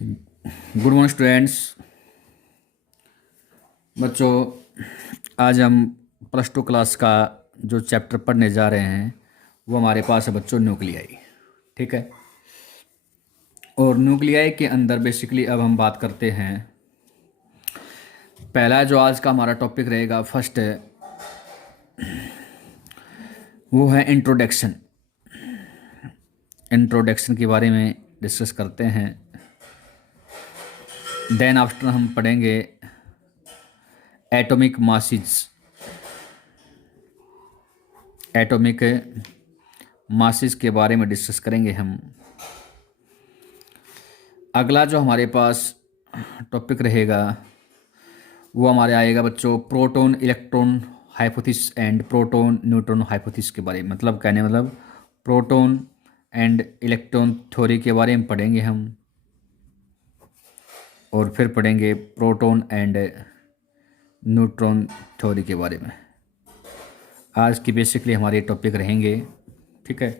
Good morning students. बच्चों, आज हम प्लस टू क्लास का जो चैप्टर पढ़ने जा रहे हैं वो हमारे पास है बच्चों न्यूक्लियाई। ठीक है। और न्यूक्लियाई के अंदर बेसिकली अब हम बात करते हैं। पहला जो आज का हमारा टॉपिक रहेगा फर्स्ट है, वो है इंट्रोडक्शन। इंट्रोडक्शन के बारे में डिस्कस करते हैं। देन आफ्टर हम पढ़ेंगे एटॉमिक मासेस। एटॉमिक मासेस के बारे में डिस्कस करेंगे हम। अगला जो हमारे पास टॉपिक रहेगा वो हमारे आएगा बच्चों proton electron hypothesis and proton neutron hypothesis के बारे में। मतलब प्रोटॉन एंड इलेक्ट्रॉन थ्योरी के बारे में पढ़ेंगे हम। और फिर पढ़ेंगे प्रोटॉन एंड न्यूट्रॉन थ्योरी के बारे में। आज की बेसिकली हमारे टॉपिक रहेंगे। ठीक है,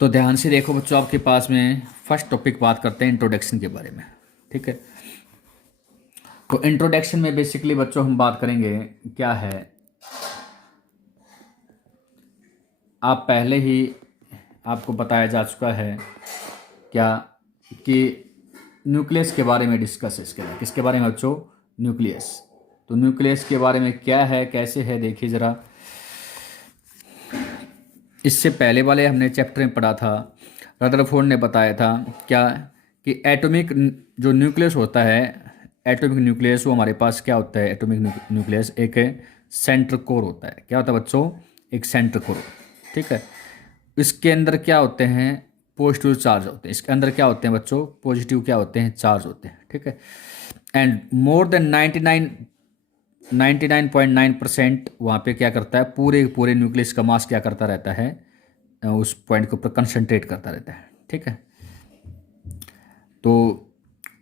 तो ध्यान से देखो बच्चों, आपके पास में फर्स्ट टॉपिक बात करते हैं इंट्रोडक्शन के बारे में। ठीक है, तो इंट्रोडक्शन में बेसिकली बच्चों हम बात करेंगे क्या है। आप पहले ही आपको बताया जा चुका है क्या कि न्यूक्लियस के बारे में डिस्कस है। इसके किसके बारे में बच्चों? न्यूक्लियस। तो न्यूक्लियस के बारे में क्या है, कैसे है, देखिए ज़रा। इससे पहले वाले हमने चैप्टर में पढ़ा था, रदरफोर्ड ने बताया था क्या कि एटॉमिक जो न्यूक्लियस होता है, एटॉमिक न्यूक्लियस, वो हमारे पास क्या होता है? एटॉमिक न्यूक्लियस एक सेंटर कोर होता है। क्या होता है बच्चों? एक सेंटर कोर। ठीक है, इसके अंदर क्या होते हैं? पॉजिटिव चार्ज होते हैं। इसके अंदर क्या होते हैं बच्चों? पॉजिटिव क्या होते हैं? चार्ज होते हैं। ठीक है, एंड मोर देन 99.9% वहाँ पे क्या करता है? पूरे न्यूक्लियस का मास क्या करता रहता है? उस पॉइंट के ऊपर कंसंट्रेट करता रहता है। ठीक है, तो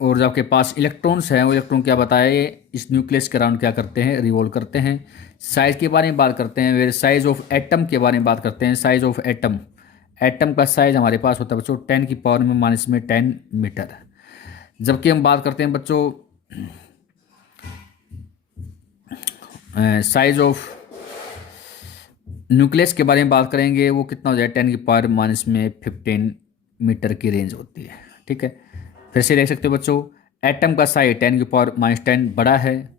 और जो आपके पास इलेक्ट्रॉन्स हैं, वो इलेक्ट्रॉन क्या बताए? इस न्यूक्लियस के अराउंड क्या करते हैं? रिवॉल्व करते हैं। साइज के बारे में बात करते हैं, फिर साइज ऑफ एटम के बारे में बात करते हैं। साइज ऑफ एटम, एटम का साइज हमारे पास होता है बच्चों 10⁻⁻10 मीटर। जबकि हम बात करते हैं बच्चों साइज ऑफ न्यूक्लियस के बारे में बात करेंगे, वो कितना हो जाए? 10⁻⁻15 मीटर की रेंज होती है। ठीक है, फिर से देख सकते हो बच्चों, एटम का साइज 10⁻10 बड़ा है।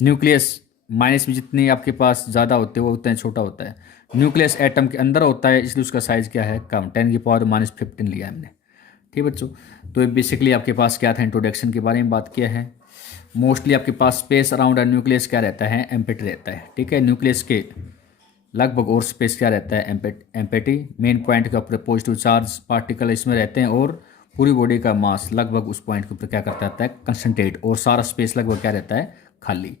न्यूक्लियस माइनस में जितनी आपके पास ज़्यादा होते हैं वो उतना छोटा होता है। न्यूक्लियस एटम के अंदर होता है, इसलिए उसका साइज़ क्या है? कम, 10⁻⁻15 लिया हमने। ठीक बच्चों, तो बेसिकली आपके पास क्या था? इंट्रोडक्शन के बारे में बात किया है। मोस्टली आपके पास स्पेस अराउंड न्यूक्लियस क्या रहता है? एम्प्टी रहता है। ठीक है, न्यूक्लियस के लगभग और स्पेस क्या रहता है? एम्प्टी। मेन पॉइंट के ऊपर पॉजिटिव चार्ज पार्टिकल इसमें रहते हैं, और पूरी बॉडी का मास लगभग उस पॉइंट के ऊपर क्या करता रहता है? कंसंट्रेट। और सारा स्पेस लगभग क्या रहता है? खाली।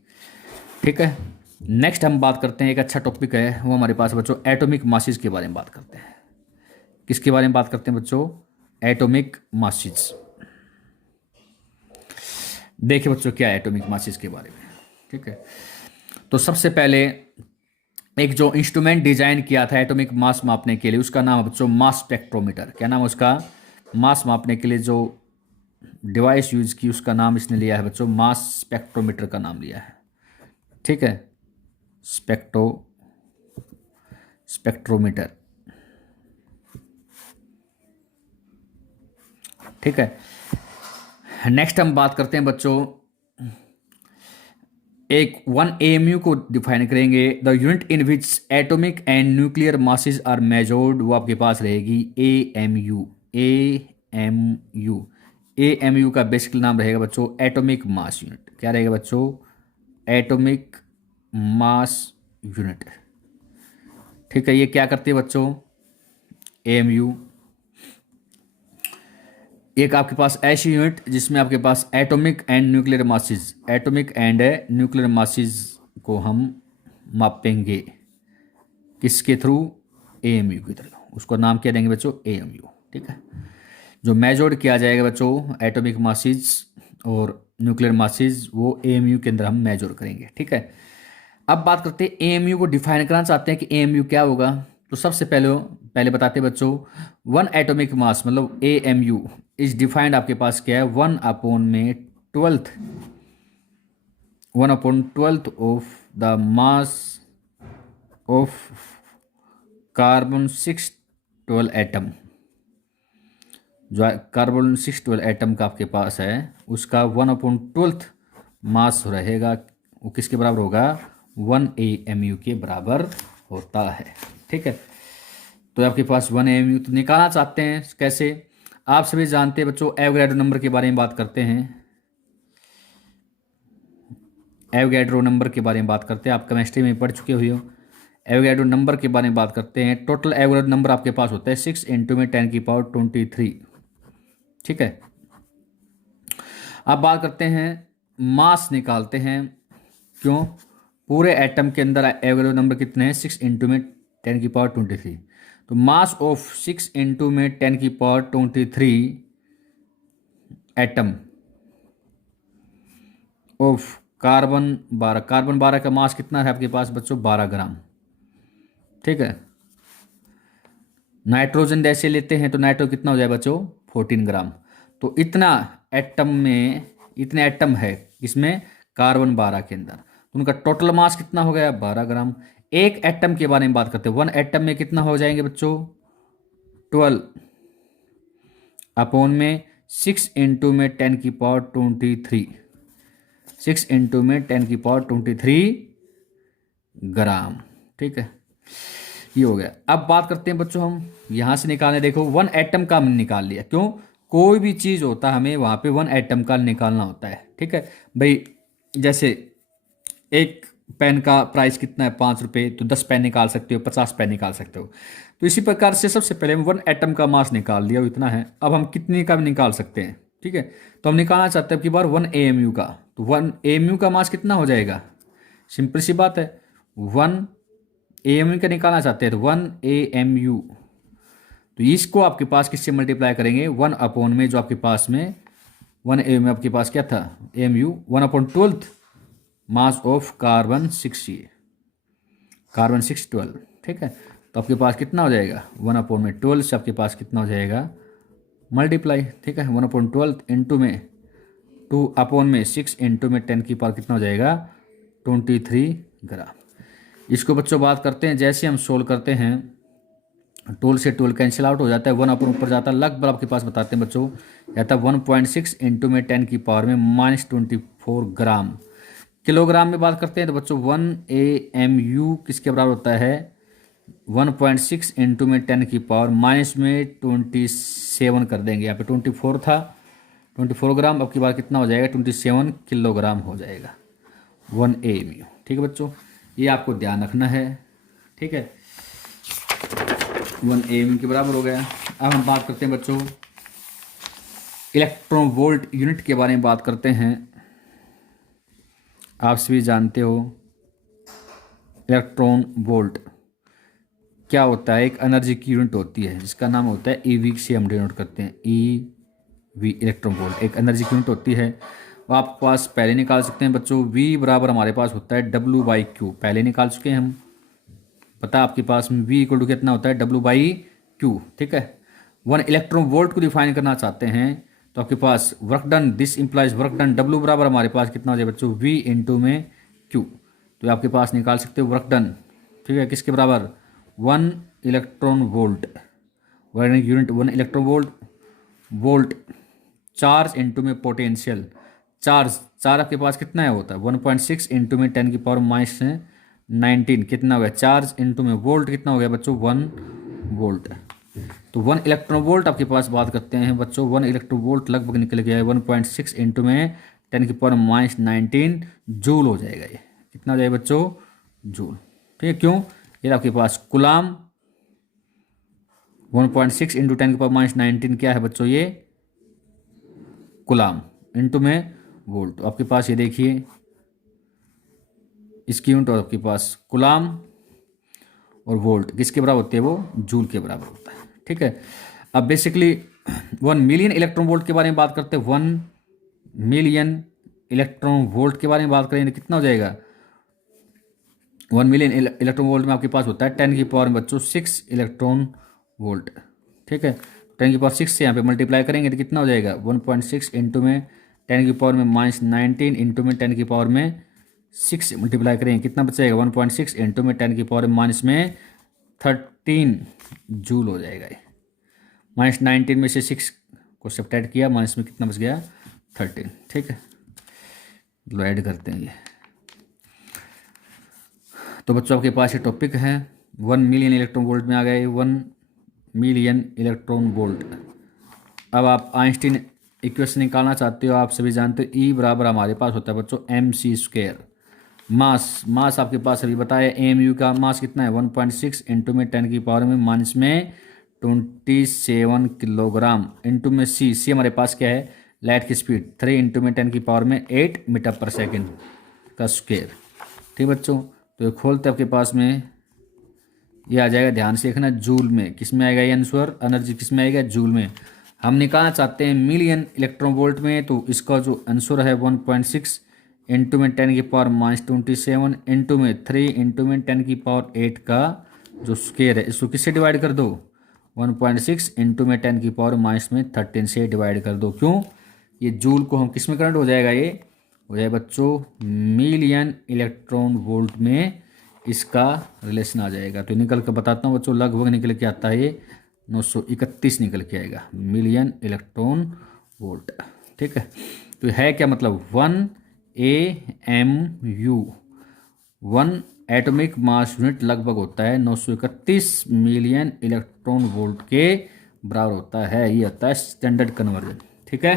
ठीक है, नेक्स्ट हम बात करते हैं, एक अच्छा टॉपिक है वो हमारे पास बच्चों एटॉमिक मासेस के बारे में बात करते हैं। किसके बारे में बात करते हैं बच्चों? Atomic masses. देखिए बच्चों क्या है एटॉमिक मासेस के बारे में। ठीक है, तो सबसे पहले एक जो इंस्ट्रूमेंट डिजाइन किया था एटॉमिक मास मापने के लिए, उसका नाम है बच्चों मास स्पेक्ट्रोमीटर। क्या नाम है उसका? मास मापने के लिए जो डिवाइस यूज की उसका नाम इसने लिया है बच्चों मास स्पेक्ट्रोमीटर का नाम लिया है। ठीक है, स्पेक्ट्रोमीटर। ठीक है, नेक्स्ट हम बात करते हैं बच्चों, एक 1 AMU को डिफाइन करेंगे। The unit in which atomic and nuclear masses are measured, वो आपके पास रहेगी AMU। AMU का बेसिक नाम रहेगा बच्चों एटॉमिक मास यूनिट। क्या रहेगा बच्चों? Atomic mass unit. ठीक है, ये क्या करती है बच्चों? AMU एक आपके पास ऐसी यूनिट जिसमें आपके पास एटॉमिक एंड न्यूक्लियर मासेस को हम मापेंगे। किसके थ्रू? AMU के थ्रू। उसको नाम क्या देंगे बच्चों? AMU। ठीक है, जो मेजर्ड किया जाएगा बच्चों एटॉमिक मासेस और न्यूक्लियर मासेस, वो AMU के अंदर हम मेजर करेंगे। ठीक है, अब बात करते हैं AMU को डिफाइन करना चाहते हैं कि AMU क्या होगा। तो सबसे पहले बताते हैं बच्चों, 1 एटॉमिक मास मतलब AMU इज डिफाइंड आपके पास क्या है, 1/12 of the mass of carbon 612 atom. जो कार्बन 612 एटम का आपके पास है उसका 1/12 मास रहेगा, वो किसके बराबर होगा, 1 AMU के बराबर होता है। ठीक है, तो आपके पास 1 AMU तो निकालना चाहते हैं कैसे, आप सभी जानते हैं बच्चों, एवोगैड्रो नंबर के बारे में बात करते हैं। एवोगैड्रो नंबर के बारे में बात करते हैं, आप केमिस्ट्री में पढ़ चुके हुए हो। एवोगैड्रो नंबर के बारे में बात करते हैं। टोटल एवोगैड्रो नंबर आपके पास होता है 6 × में 10⁻23। ठीक है, अब बात करते हैं मास निकालते हैं। क्यों, पूरे एटम के अंदर एवोगैड्रो नंबर कितने हैं, 6 × में 10⁻23। तो मास ऑफ 6 × में 10⁻23 एटम ऑफ कार्बन 12 का मास कितना है आपके पास बच्चों, 12 ग्राम। ठीक है, नाइट्रोजन जैसे लेते हैं तो नाइट्रो कितना हो जाए बच्चों, 14 ग्राम। तो इतना एटम में, इतने एटम है इसमें कार्बन 12 के अंदर, तो उनका टोटल मास कितना हो गया, 12 ग्राम। एक एटम के बारे में बात करते हैं, 1 एटम में कितना हो जाएंगे बच्चों, 12 अपॉन में 6 × में 10⁻23, 6 × में 10⁻23 ग्राम। ठीक है, ये हो गया। अब बात करते हैं बच्चों हम यहां से निकालने, देखो 1 एटम का हमने निकाल लिया। क्यों, कोई भी चीज़ होता है हमें वहां पे 1 एटम का निकालना होता है। ठीक है भाई, जैसे एक पेन का प्राइस कितना है, 5 रुपये, तो 10 पेन निकाल सकते हो, 50 पेन निकाल सकते हो। तो इसी प्रकार से सबसे पहले हम 1 एटम का मास निकाल लिया, वो इतना है। अब हम कितने का भी निकाल सकते हैं। ठीक है, तो हम निकालना चाहते हैं कि बार 1 AMU का, तो 1 AMU का मास कितना हो जाएगा, सिंपल सी बात है, 1 AMU का निकालना चाहते हैं तो 1 AMU, तो इसको आपके पास किससे मल्टीप्लाई करेंगे, 1 अपॉन में जो आपके पास में 1 AMU आपके पास क्या था, AMU 1/12 मास ऑफ कार्बन 6, ये कार्बन 612। ठीक है, तो आपके पास कितना हो जाएगा, 1/12 से आपके पास कितना हो जाएगा, मल्टीप्लाई। ठीक है, 1/12 इंटू में 2 अपॉन में 6 × में 10 की पावर कितना हो जाएगा, 23 ग्राम। इसको बच्चों बात करते हैं, जैसे हम सोल्व करते हैं 12 से 12 कैंसिल आउट हो जाता है, 1 अपन ऊपर जाता है, लगभग आपके पास बताते हैं बच्चों, जाता है 1.6 × में 10 की पावर में -24 ग्राम। किलोग्राम में बात करते हैं तो बच्चों 1 AMU किसके बराबर होता है, 1.6 × में 10 की पावर माइनस में 27 कर देंगे, यहाँ पे 24 था, 24 ग्राम, अब की बार कितना हो जाएगा, 27 किलोग्राम हो जाएगा 1 AMU। ठीक है बच्चों, ये आपको ध्यान रखना है। ठीक है, 1 AMU के बराबर हो गया। अब हम बात करते हैं बच्चों इलेक्ट्रॉन वोल्ट यूनिट के बारे में बात करते हैं। आप सभी जानते हो इलेक्ट्रॉन वोल्ट क्या होता है, एक एनर्जी की यूनिट होती है जिसका नाम होता है EV से हम डिनोट करते हैं, EV इलेक्ट्रॉन वोल्ट एक एनर्जी की यूनिट होती है। वो आपके पास पहले निकाल सकते हैं बच्चों, V बराबर हमारे पास होता है W/Q, पहले निकाल चुके हैं हम, पता है आपके पास में V = कितना होता है, W/Q। ठीक है, 1 इलेक्ट्रॉन वोल्ट को डिफाइन करना चाहते हैं तो आपके पास work done, this employees work done, W बराबर हमारे पास कितना हो जाए बच्चों, V × में Q, तो आपके पास निकाल सकते हो वर्क डन। ठीक है, किसके बराबर, 1 electron volt, burning unit 1 electron volt charge × में पोटेंशियल, चार्ज आपके पास कितना है होता है 1.6 × में 10 की पावर -19 कितना हो गया, चार्ज × में वोल्ट कितना हो गया बच्चों, 1 वोल्ट। तो 1 इलेक्ट्रॉन वोल्ट आपके पास बात करते हैं बच्चों, 1 इलेक्ट्रॉन वोल्ट लगभग निकल गया है 1.6 × में 10 की पावर -19 जूल हो जाएगा, ये कितना हो जाएगा बच्चों, जूल। ठीक है, क्यों, ये आपके पास कुलाम 1.6 × 10 की पावर -19 क्या है बच्चों, ये कुलाम इंटू में वोल्ट। तो आपके पास ये देखिए इसकी यूनिट आपके पास कुलाम और वोल्ट किसके बराबर होते हैं, वो जूल के बराबर होता है। ठीक है, अब बेसिकली 1 मिलियन इलेक्ट्रॉन वोल्ट के बारे में बात करते हैं, 1 मिलियन इलेक्ट्रॉन वोल्ट के बारे में बात करें तो कितना हो जाएगा, 1 मिलियन इलेक्ट्रॉन वोल्ट में आपके पास होता है 10 की पावर में बच्चों 6 इलेक्ट्रॉन वोल्ट। ठीक है, 10⁻6 से यहाँ पे मल्टीप्लाई करेंगे तो कितना हो जाएगा 1.6 इंटू में 10⁻⁻19 इंटू में 10⁻6 से मल्टीप्लाई करेंगे कितना बचेगा 1.6 इंटू में 10⁻13 जूल हो जाएगा ये। -19 में से 6 को सब्ट्रैक्ट किया, माइनस में कितना बच गया 13। ठीक है, लो ऐड करते हैं ये। तो बच्चों आपके पास ये टॉपिक है 1 मिलियन इलेक्ट्रॉन वोल्ट में आ गए 1 मिलियन इलेक्ट्रॉन वोल्ट। अब आप आइंस्टीन इक्वेशन निकालना चाहते हो, आप सभी जानते हो E बराबर हमारे पास होता है बच्चों mc²। मास आपके पास अभी बताया AMU का मास कितना है 1.6 इंटू में 10⁻⁻27 किलोग्राम इंटू में C हमारे पास क्या है लाइट की स्पीड 3 इंटू में 10⁻8 मीटर पर सेकेंड का स्क्वायर। ठीक बच्चों, तो ये खोलते आपके पास में ये आ जाएगा, ध्यान से देखना जूल में किस में आएगा ये आंसर, एनर्जी किस में आएगा जूल में। हम निकालना चाहते हैं मिलियन इलेक्ट्रॉन वोल्ट में, तो इसका जो आंसर है 1.6 इंटू में 10⁻⁻27 इंटू में 3 इंटू में 10⁻8 का जो स्क्वायर है इसको किससे डिवाइड कर दो 1.6 इंटू में 10⁻13 से डिवाइड कर दो। क्यों, ये जूल को हम किस में कन्वर्ट हो जाएगा, ये हो जाएगा बच्चों मिलियन इलेक्ट्रॉन वोल्ट में इसका रिलेशन आ जाएगा। तो निकल कर बताता हूँ बच्चों, लगभग निकल के आता है ये 931 निकल के आएगा मिलियन इलेक्ट्रॉन वोल्ट। ठीक है, तो है क्या मतलब 1 AMU 1 एटॉमिक मास यूनिट लगभग होता है 931 मिलियन इलेक्ट्रॉन वोल्ट के बराबर होता है। ये होता है स्टैंडर्ड कन्वर्जन। ठीक है,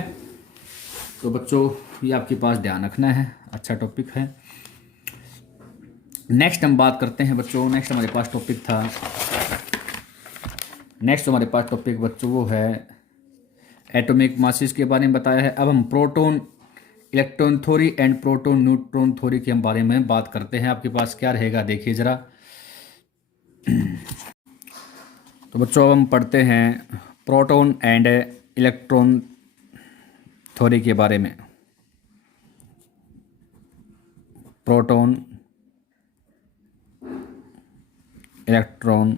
तो बच्चों ये आपके पास ध्यान रखना है, अच्छा टॉपिक है। नेक्स्ट हम बात करते हैं बच्चों, नेक्स्ट हमारे पास टॉपिक बच्चों वो है एटॉमिक मासेस के बारे में बताया है। अब हम proton electron theory and proton neutron theory के बारे में बात करते हैं। आपके पास क्या रहेगा देखिए जरा। तो बच्चों अब हम पढ़ते हैं प्रोटॉन एंड इलेक्ट्रॉन थ्योरी के बारे में। Proton electron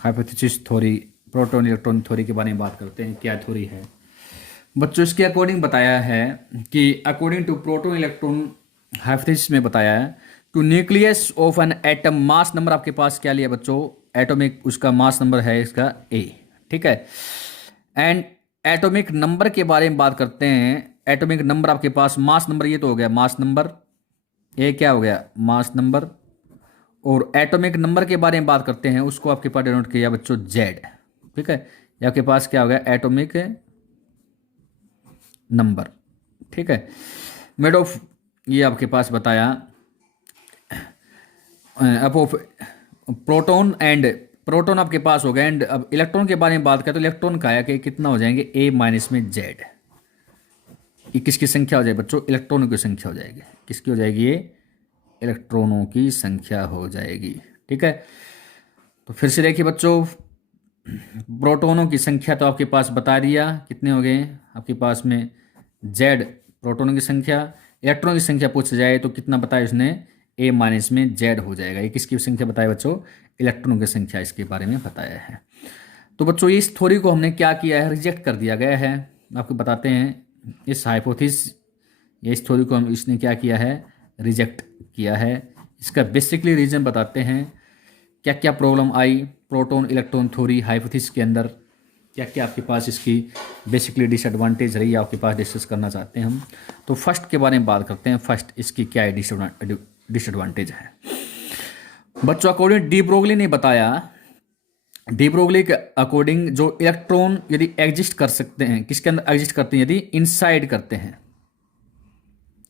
hypothesis theory, proton electron theory के बारे में बात करते हैं। क्या थ्योरी है बच्चों, इसके अकॉर्डिंग बताया है कि according to proton electron hypothesis में बताया है to nucleus of an atom mass number आपके पास क्या लिया बच्चों, एटॉमिक उसका मास नंबर है इसका A। ठीक है, एंड एटॉमिक नंबर के बारे में बात करते हैं। एटॉमिक नंबर आपके पास मास नंबर ये तो हो गया मास नंबर, A क्या हो गया मास नंबर, और एटॉमिक नंबर के बारे में बात करते हैं उसको आपके पास डिनोट किया बच्चों Z। ठीक है, ये आपके पास क्या हो गया एटॉमिक नंबर। ठीक है, मेड ऑफ ये आपके पास बताया अब ऑफ प्रोटॉन एंड प्रोटॉन आपके पास हो गया। एंड अब इलेक्ट्रॉन के बारे में बात करें तो इलेक्ट्रॉन का है कि कितना हो जाएंगे A माइनस में Z। किसकी संख्या हो जाएगी बच्चों, इलेक्ट्रॉनों की संख्या हो जाएगी। किसकी हो जाएगी ये, इलेक्ट्रॉनों की संख्या हो जाएगी। ठीक है, तो फिर से देखिए बच्चों, प्रोटॉनों की संख्या तो आपके पास बता दिया कितने हो गए आपके पास में Z प्रोटॉनों की संख्या। इलेक्ट्रॉनों की संख्या पूछ जाए तो कितना बताया उसने A माइनस में Z हो जाएगा। ये किसकी संख्या बताया बच्चों, इलेक्ट्रॉनों की संख्या इसके बारे में बताया है। तो बच्चों इस थ्योरी को हमने क्या किया है, रिजेक्ट कर दिया गया है। आपको बताते हैं इस हाइपोथेसिस, इस थ्योरी को हम इसने क्या किया है रिजेक्ट किया है। इसका बेसिकली रीजन बताते हैं, क्या क्या प्रॉब्लम आई प्रोटॉन इलेक्ट्रॉन थ्योरी हाइपोथेसिस के अंदर, क्या क्या आपके पास इसकी बेसिकली डिसएडवांटेज रही है आपके पास डिस्कस करना चाहते हैं हम। तो फर्स्ट के बारे में बात करते हैं। फर्स्ट इसकी क्या डिसएडवांटेज है बच्चों, अकॉर्डिंग डी ब्रोगली ने बताया, डी ब्रोगली के अकॉर्डिंग जो इलेक्ट्रॉन यदि एग्जिस्ट कर सकते हैं, किसके अंदर एग्जिस्ट करते हैं, यदि इनसाइड करते हैं।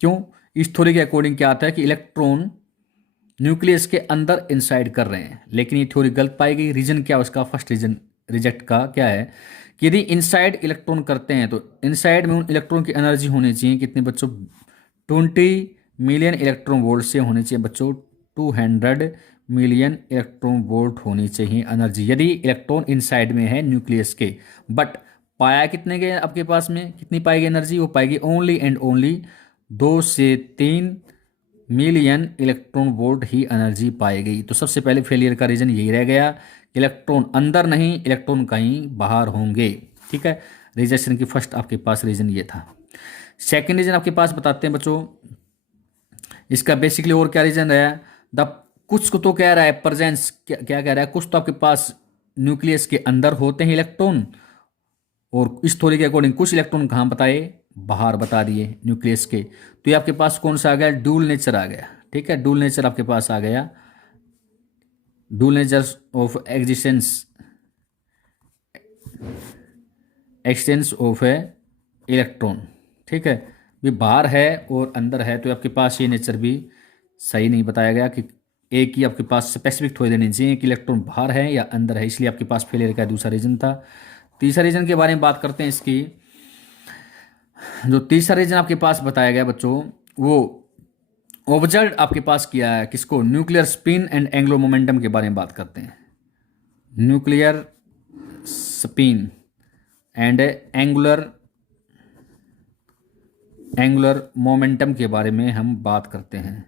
क्यों, इस थ्योरी के अकॉर्डिंग क्या आता है कि इलेक्ट्रॉन न्यूक्लियस के अंदर इनसाइड कर रहे हैं, लेकिन ये थ्योरी गलत पाई गई। रीजन क्या उसका, फर्स्ट रीजन रिजेक्ट का क्या है कि यदि इनसाइड इलेक्ट्रॉन करते हैं तो इनसाइड में उन इलेक्ट्रॉन की एनर्जी होनी चाहिए कितने बच्चों 20 मिलियन इलेक्ट्रॉन वोल्ट से होनी चाहिए बच्चों 200 मिलियन इलेक्ट्रॉन वोल्ट होनी चाहिए एनर्जी, यदि इलेक्ट्रॉन इनसाइड में है न्यूक्लियस के। बट पाया कितने के आपके पास में, कितनी पाएगी एनर्जी, वो पाएगी ओनली एंड ओनली 2 से 3 मिलियन इलेक्ट्रॉन वोल्ट ही एनर्जी पाई गई। तो सबसे पहले फेलियर का रीजन यही रह गया, इलेक्ट्रॉन अंदर नहीं, इलेक्ट्रॉन कहीं बाहर होंगे। ठीक है, रिजेक्शन की फर्स्ट आपके पास रीजन ये था। सेकंड रीजन आपके पास बताते हैं बच्चों, इसका बेसिकली और क्या रीजन है, द कुछ को तो कह रहा है प्रेजेंस, क्या कह रहा है, कुछ तो आपके पास न्यूक्लियस के अंदर होते हैं इलेक्ट्रॉन, और इस थ्योरी के अकॉर्डिंग कुछ इलेक्ट्रॉन कहाँ बताए, बाहर बता दिए न्यूक्लियस के। तो ये आपके पास कौन सा आ गया, डूल नेचर आ गया। ठीक है, डूल नेचर आपके पास आ गया, dual nature of existence, existence of a electron. ठीक है, भी बाहर है और अंदर है, तो आपके पास ये नेचर भी सही नहीं बताया गया कि एक ही आपके पास स्पेसिफिक थोड़ी देनी चाहिए कि इलेक्ट्रॉन बाहर है या अंदर है, इसलिए आपके पास फेलियर का दूसरा रीजन था। तीसरा रीजन के बारे में बात करते हैं इसकी। जो तीसरा रीजन आपके पास बताया गया बच्चों, वो ऑब्जर्व आपके पास किया है किसको, nuclear spin and Anglo momentum के बारे में बात करते हैं। Nuclear spin and angular momentum के बारे में हम बात करते हैं,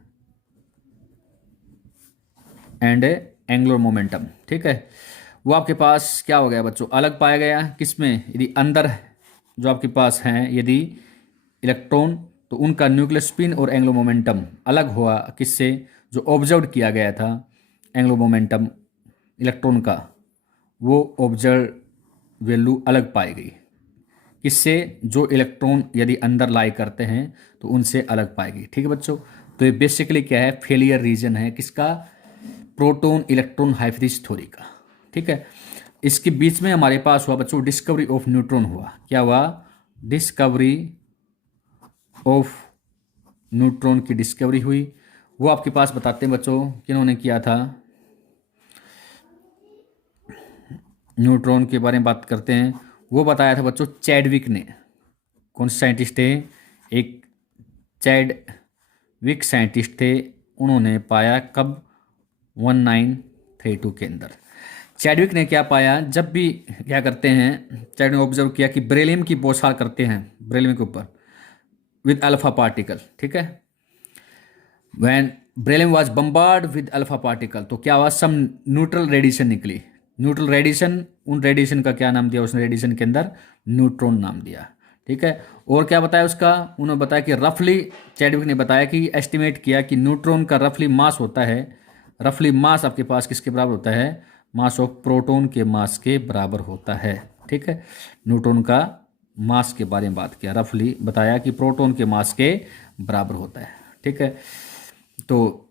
एंड एंगुलर मोमेंटम। ठीक है, वो आपके पास क्या हो गया बच्चों, अलग पाया गया किसमें, यदि अंदर जो आपके पास हैं यदि इलेक्ट्रॉन, तो उनका न्यूक्लियर स्पिन और एंगुलर मोमेंटम अलग हुआ किससे, जो ऑब्जर्व किया गया था एंगुलर मोमेंटम इलेक्ट्रॉन का, वो ऑब्जर्व वैल्यू अलग पाई गई किससे, जो इलेक्ट्रॉन यदि अंदर लाई करते हैं तो उनसे अलग पाएगी। ठीक है बच्चों, तो ये बेसिकली क्या है, फेलियर रीजन है किसका, प्रोटॉन इलेक्ट्रॉन हाइब्रिड थ्योरी का। ठीक है, इसके बीच में हमारे पास हुआ बच्चों डिस्कवरी ऑफ न्यूट्रॉन हुआ, क्या हुआ, डिस्कवरी ऑफ न्यूट्रॉन की डिस्कवरी हुई। वो आपके पास बताते हैं बच्चों किन्होंने किया था, न्यूट्रॉन के बारे में बात करते हैं, वो बताया था बच्चों चैडविक ने। कौन से साइंटिस्ट थे, एक चैडविक साइंटिस्ट थे, उन्होंने पाया कब, 1932 के अंदर। चैडविक ने क्या पाया, जब भी क्या करते हैं, चैडविक ने ऑब्जर्व किया कि बेरिलियम की बौछार करते हैं बेरिलियम के ऊपर विद अल्फा पार्टिकल। ठीक है, when beryllium was bombard with alpha particle, तो क्या हुआ, सम न्यूट्रल रेडिएशन निकली। न्यूट्रल रेडिएशन, उन रेडिएशन का क्या नाम दिया उसने, रेडिएशन के अंदर न्यूट्रॉन नाम दिया। ठीक है, और क्या बताया उसका, उन्होंने बताया कि रफली, चैडविक ने बताया कि एस्टिमेट किया कि न्यूट्रॉन का रफली मास होता है, रफली मास आपके पास किसके बराबर होता है, मास ऑफ प्रोटॉन के मास के बराबर होता है। ठीक है, न्यूट्रॉन का मास के बारे में बात किया, रफली बताया कि प्रोटॉन के मास के बराबर होता है। ठीक है, तो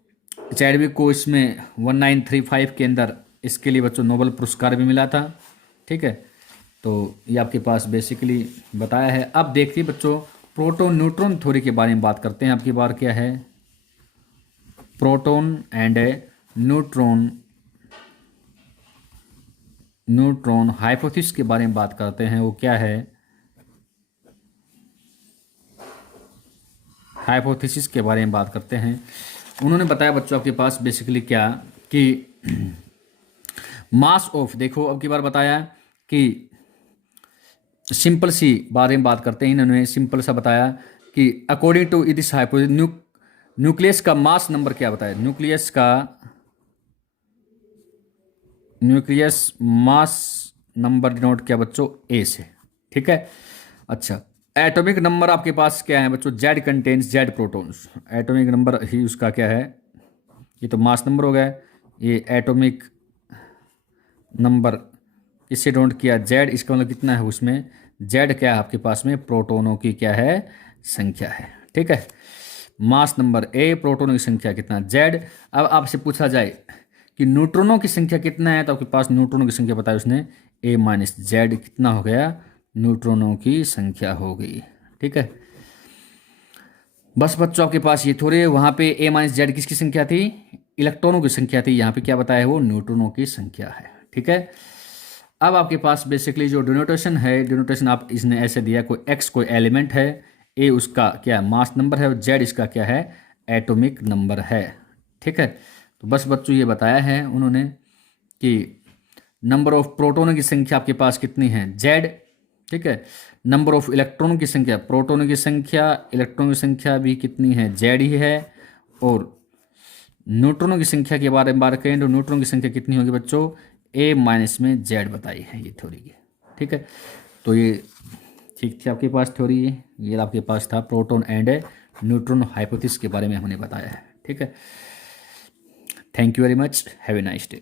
चैडविक को इसमें 1935 के अंदर इसके लिए बच्चों नोबेल पुरस्कार भी मिला था। ठीक है, तो ये आपके पास बेसिकली बताया है। अब देखिए बच्चों प्रोटॉन न्यूट्रॉन थ्योरी के बारे में बात करते हैं। आपकी बार क्या है, प्रोटॉन एंड न्यूट्रॉन हाइपोथेसिस के बारे में बात करते हैं। वो क्या है, हाइपोथेसिस के बारे में बात करते हैं। उन्होंने बताया बच्चों आपके पास बेसिकली क्या, कि मास ऑफ, देखो अब की बार बताया कि सिंपल सी बारे में बात करते हैं। इन्होंने सिंपल सा बताया कि according to this hypothesis nucleus का मास नंबर क्या बताया, न्यूक्लियस मास नंबर डिनोट किया बच्चों ए से। ठीक है, अच्छा एटॉमिक नंबर आपके पास क्या है बच्चों, Z contains Z protons, atomic number ही उसका क्या है, ये तो मास नंबर हो गया, ये एटॉमिक नंबर इससे डोंट किया जेड, इसका मतलब कितना है उसमें, जेड क्या है आपके पास में, प्रोटोनों की क्या है, संख्या है। ठीक है, मास नंबर ए, प्रोटोनों की संख्या कितना, जेड। अब आपसे पूछा जाए कि न्यूट्रॉनों की संख्या कितना है, तो आपके पास न्यूट्रॉनों की संख्या बताया उसने, ए माइनस जेड कितना हो गया, न्यूट्रॉनों की संख्या हो गई। ठीक है, बस बच्चों आपके पास ये थोड़े, वहाँ पे ए माइनस जेड किसकी संख्या थी, इलेक्ट्रॉनों की संख्या थी, यहाँ पे क्या बताया है वो न्यूट्रॉनों की संख्या है। ठीक है, अब आपके पास बेसिकली जो डिनोटेशन है, डिनोटेशन आप इसने ऐसे दिया, कोई एक्स कोई एलिमेंट है, ए उसका क्या मास नंबर है और जेड इसका क्या है, एटॉमिक नंबर है। ठीक है, तो बस बच्चों ये बताया है उन्होंने कि नंबर ऑफ प्रोटॉनों की संख्या आपके पास कितनी है, जेड। ठीक है, नंबर ऑफ इलेक्ट्रॉनों की संख्या, प्रोटॉनों की संख्या, इलेक्ट्रॉनों की संख्या भी कितनी है, जेड ही है। और न्यूट्रॉनों की संख्या के बारे में बात करें तो न्यूट्रॉन की संख्या कितनी होगी बच्चों, ए माइनस में जेड बताई है ये थ्योरी की। ठीक है, तो ये ठीक थी आपके पास थ्योरी, ये आपके पास था प्रोटॉन एंड न्यूट्रॉन हाइपोथेसिस के बारे में हमने बताया है। ठीक है, thank you very much, have a nice day.